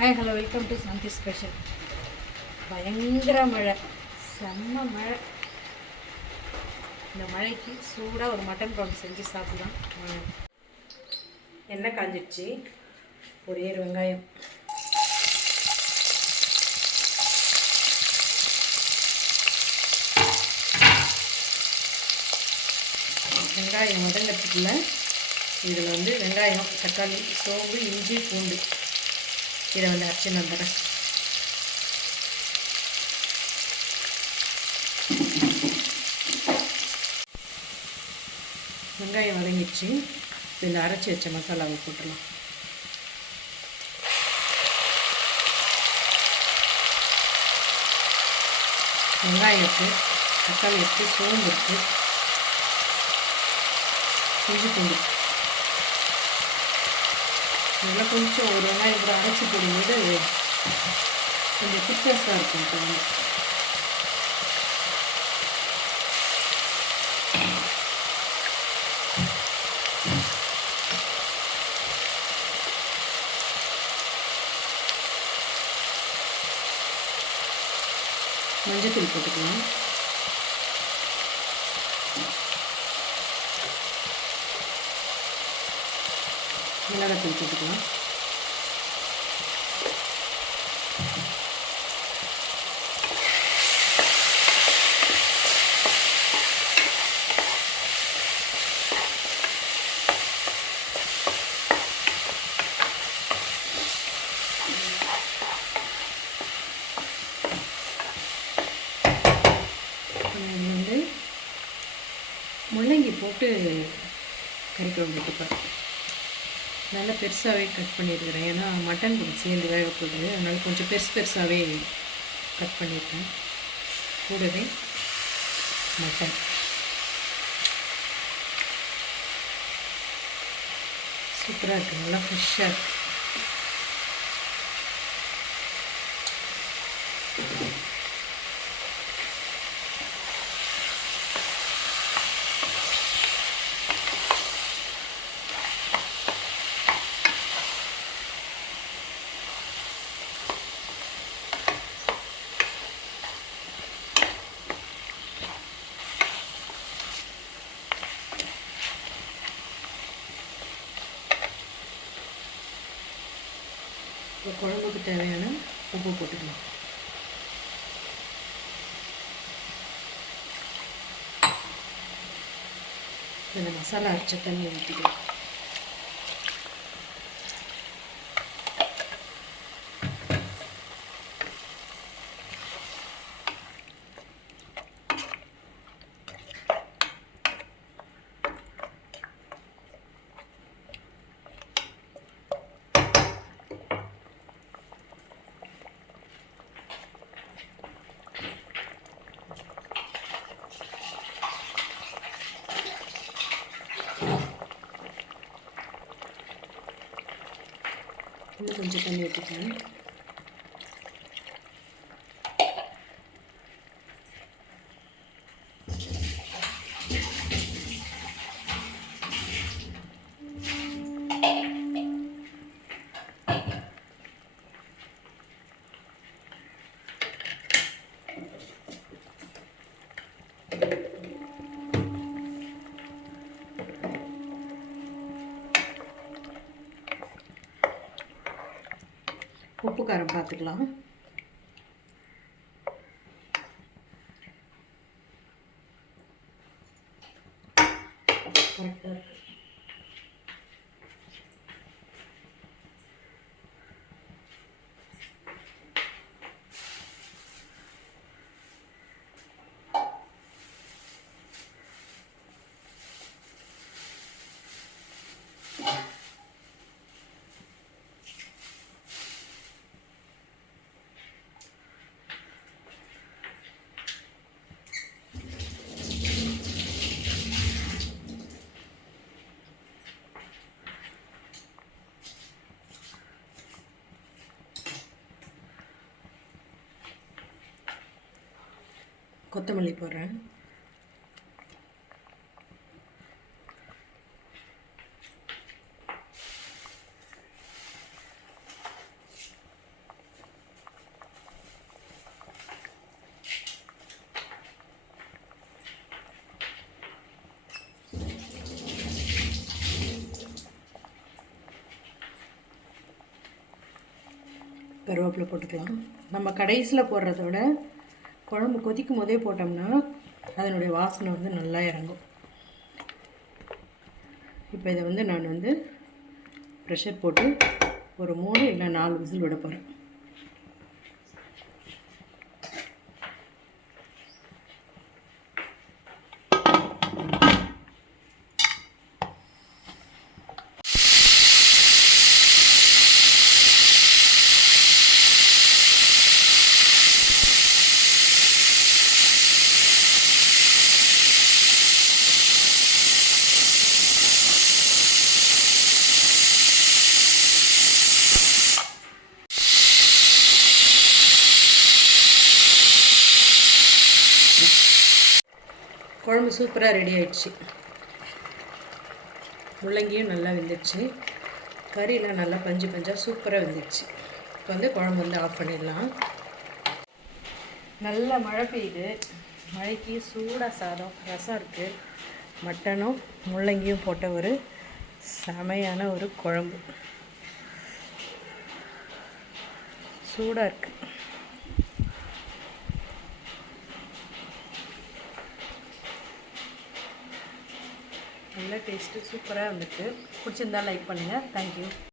Hi hello welcome to Shanthi special பயங்கர மழை. செம்ம மழை. இந்த மழைக்கு சூடாக ஒரு மட்டன் குழம்பு செஞ்சு சாப்பிடலாம். வாங்க. எண்ணெய் காஞ்சிடுச்சு ஒரே ஒரு வெங்காயம். வெங்காயம் வதங்கிறதுக்குள்ள இதில் வந்து வெங்காயம் தக்காளி சோம்பு இஞ்சி பூண்டு. இதை வந்து அரைச்சின்னு வந்துடுறேன். வெங்காயம் வதங்கிடுச்சு. இதில் அரைச்சி வச்ச மசாலாவை போட்டுடலாம். வெங்காயம் இருக்குது தக்காளி இருக்குது சோம்பு இருக்குது இஞ்சி பூண்டு நல்லா கொஞ்சம் ஒரு வெங்காயம் கூட அரைச்சி போடும்போது கொஞ்சம் திக்னஸாக இருக்கும் குழம்பு மஞ்சத்தூள் போட்டுக்கலாம். மிளகாத்தூள் போட்டுக்கலாம். முள்ளங்கி போட்டு கறி குழம்பு வைக்கப்பேன் நல்லா பெருசாகவே கட் பண்ணியிருக்கிறேன் ஏன்னா மட்டன் கூட சேர்ந்து வேக போகுது அதனால் கொஞ்சம் பெருசு பெருசாகவே கட் பண்ணியிருக்கேன் கூடவே மட்டன் சூப்பராக இருக்குது நல்லா ஃப்ரெஷ்ஷாக இருக்குது இப்போ குழம்புக்கு தேவையான உப்பு போட்டுக்கலாம். இந்த மசாலா அரைச்ச தண்ணி ஊற்றிக்கலாம் கொஞ்சம் தண்ணி விட்டுக்கலாம் உப்பு காரம் பார்த்துக்கலாம் கொத்தமல்லி போடுறேன். கருவேப்பிலை போட்டுக்கலாம். நம்ம கடைசியில் போடுறத விட குழம்பு கொதிக்கும் போதே போட்டோம்னா அதனுடைய வாசனை வந்து நல்லா இறங்கும். இப்போ இதை வந்து நான் வந்து ப்ரெஷர் போட்டு ஒரு மூணு இல்லை நாலு விசில் விட போகிறேன் குழம்பு சூப்பராக ரெடி ஆயிடுச்சு. முள்ளங்கியும் நல்லா வெந்துடுச்சு. கறியெலாம் நல்லா பஞ்சு பஞ்சாக சூப்பராக வெந்துடுச்சு. இப்போ வந்து குழம்பு வந்து ஆஃப் பண்ணிடலாம். நல்ல மழை பெய்யுது. மழைக்கு சூடாக சாதம் ரசம் இருக்குது மட்டனும் முள்ளங்கியும் போட்ட ஒரு செமையான ஒரு குழம்பு. சூடாக இருக்குது நல்ல டேஸ்ட்டு சூப்பராக இருந்துச்சு. பிடிச்சிருந்தா லைக் பண்ணுங்கள் தேங்க்யூ